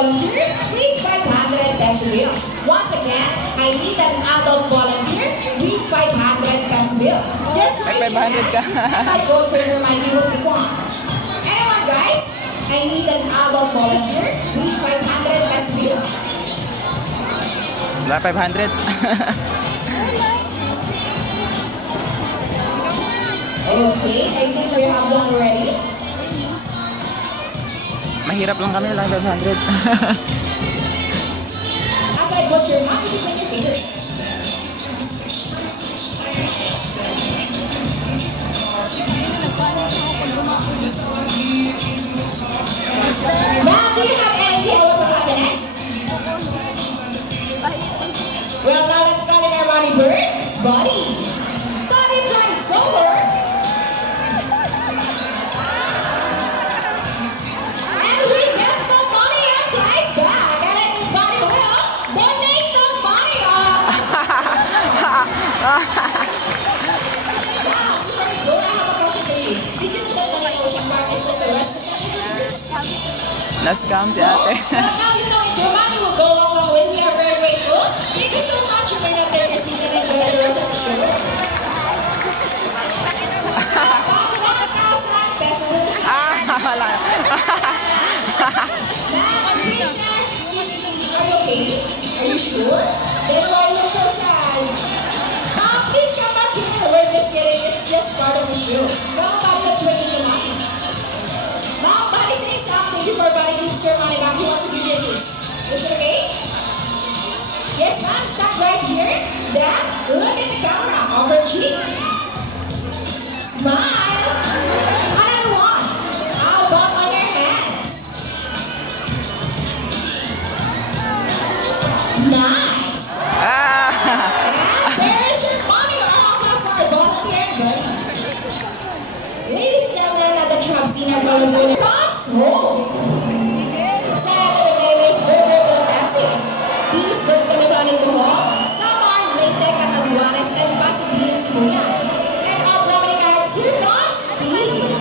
volunteer with 500 peso bill. Once again, I need an adult volunteer with 500 peso bill. Just raise your hands and my gold trainer might be able to come. Anyone guys? I need an adult volunteer with 500 peso bill. Wala 500. Okay, I think we have one already. Mahirap lang kami lang 500. As I put your money between your fingers. Now, do you have any idea what will happen next? Well, now let's call in our money bird, Buddy. Buddy flies over. And we get some money and flies back. And then Buddy will donate the money off. Now, before we go, I have a question for you. Did you know that Money Ocean Park is the rest? Last scam si ate. Well, now you know it. Your money will go along with me. We are very grateful. Thank you so much for not taking your seat and enjoy the rest of the show. Wala. Are you okay? Are you sure? Then why you so sad? Please come back here. We're just kidding. It's just part of the show. Nobody is making the money. Now, Buddy saying something before Buddy gives your money back. He wants to give you this. Is it okay? Yes, ma'am. Stop right here. Then, look at the camera. Over cheek. Smile. Another one. How about on your hands? Nice. And there's your money. Our volunteer, buddy. Ladies and gentlemen, at the Trump scene, I'm going to do it. Toss home. Saturday name is River Fantastic. These birds can be found in Bohol, Samar, Leyte, Catanduanes, and possibly in Sibuya. And of Dominica's, here comes Speed.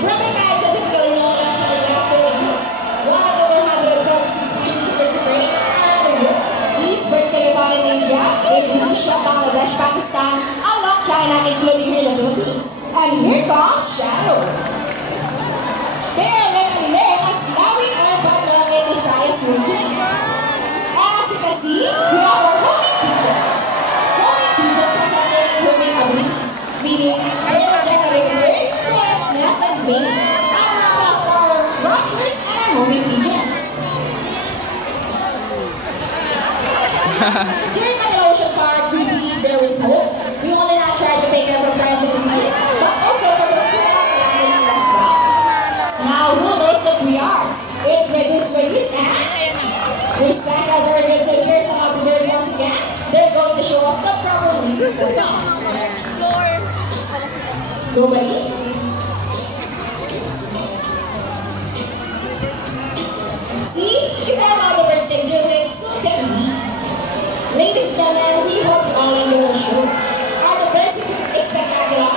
Dominica's are typically known as the last use. One of the 146 species of birds of prey around the world. These birds can be found in India, Indonesia, Bangladesh, Pakistan, along China, including here in the Philippines. And here comes Shadow. They're live as Lawin or Batlang in Visayas region. As you can see, we have our homing pigeons. Homing pigeons has a very homing abilities, meaning they are decorated, nest, and mate. And now that's our rockers and our homing pigeons. During Money Ocean Park, we believe there is hope. We only not try to take care of presidency, but also for those who are landing as well. Now, who knows that we are? It's Reduce and recycle burgers. So here's some of the birds once again. They're going to show us the proper reasons for some. Nobody? See? If all the birds can do it, so can we. Ladies and gentlemen, we hope you all enjoy the show. Are the birds spectacular?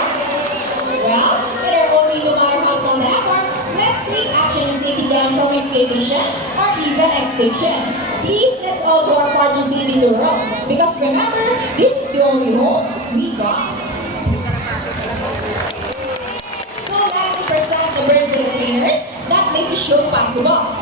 Well, with our own no matter how small they are, let's take action in saving them from exploitation or even extinction. Please, let's all do our part to saving the world. Because remember, this is the only home we got. So let me present the birds and the trainers that make the show possible.